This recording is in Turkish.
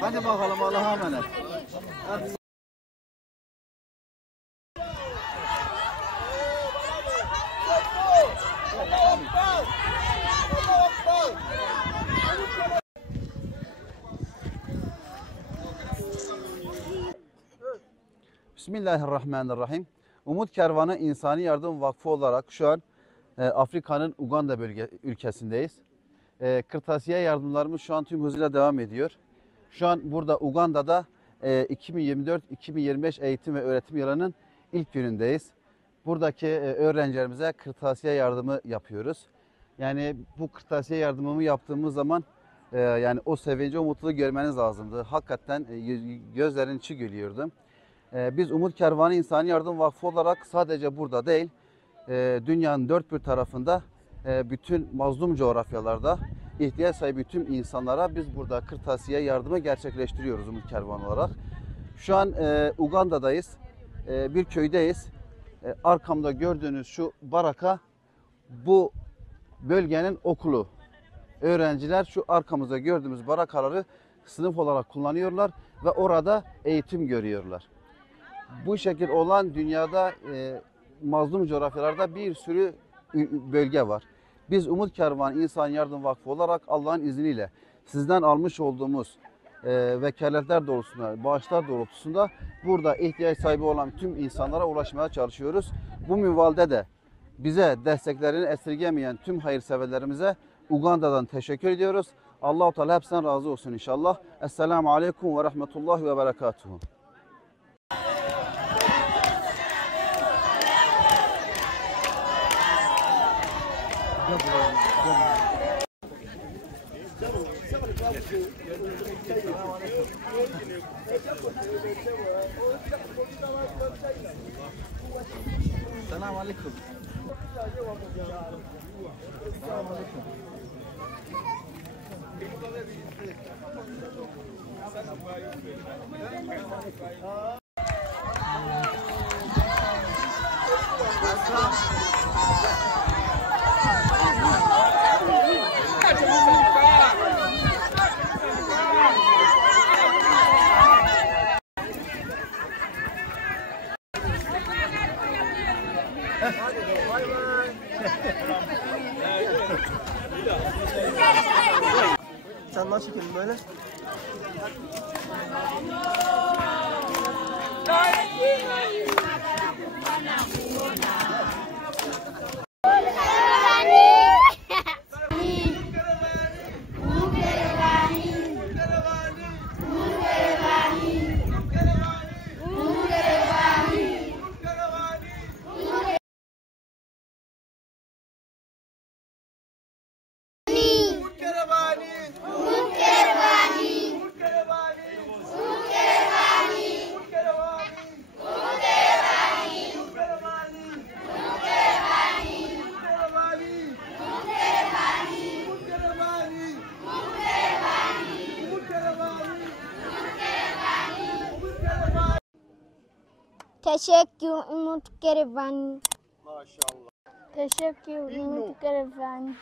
Hadi bakalım, Allah'a emanet. Bismillahirrahmanirrahim. Umut Kervanı İnsani Yardım Vakfı olarak şu an Afrika'nın Uganda ülkesindeyiz. Kırtasiye yardımlarımız şu an tüm hızıyla devam ediyor. Şu an burada Uganda'da 2024-2025 eğitim ve öğretim yılının ilk günündeyiz. Buradaki öğrencilerimize kırtasiye yardımı yapıyoruz. Yani bu kırtasiye yardımımı yaptığımız zaman yani o sevinci, o mutluluğu görmeniz lazımdı. Hakikaten gözlerin içi gülüyordu. Biz Umut Kervanı İnsani Yardım Vakfı olarak sadece burada değil, dünyanın dört bir tarafında bütün mazlum coğrafyalarda ihtiyaç sahibi tüm insanlara biz burada kırtasiye yardımı gerçekleştiriyoruz Umut Kervanı olarak. Şu an Uganda'dayız, bir köydeyiz. Arkamda gördüğünüz şu baraka bu bölgenin okulu. Öğrenciler şu arkamızda gördüğümüz barakaları sınıf olarak kullanıyorlar ve orada eğitim görüyorlar. Bu şekil olan dünyada mazlum coğrafyalarda bir sürü bölge var. Biz Umut Kervanı İnsani Yardım Vakfı olarak Allah'ın izniyle sizden almış olduğumuz vekaletler doğrultusunda, bağışlar doğrultusunda burada ihtiyaç sahibi olan tüm insanlara ulaşmaya çalışıyoruz. Bu minvalde de bize desteklerini esirgemeyen tüm hayırseverlerimize Uganda'dan teşekkür ediyoruz. Allah-u Teala hepsinden razı olsun inşallah. Esselamu Aleyküm ve Rahmetullahi ve Berekatuhu. Selamun Aleyküm. Selamun Aleyküm. Sen nasıl çekelim böyle? Teşekkür Umut Kervanı. Maşallah. Teşekkür Umut Kervanı.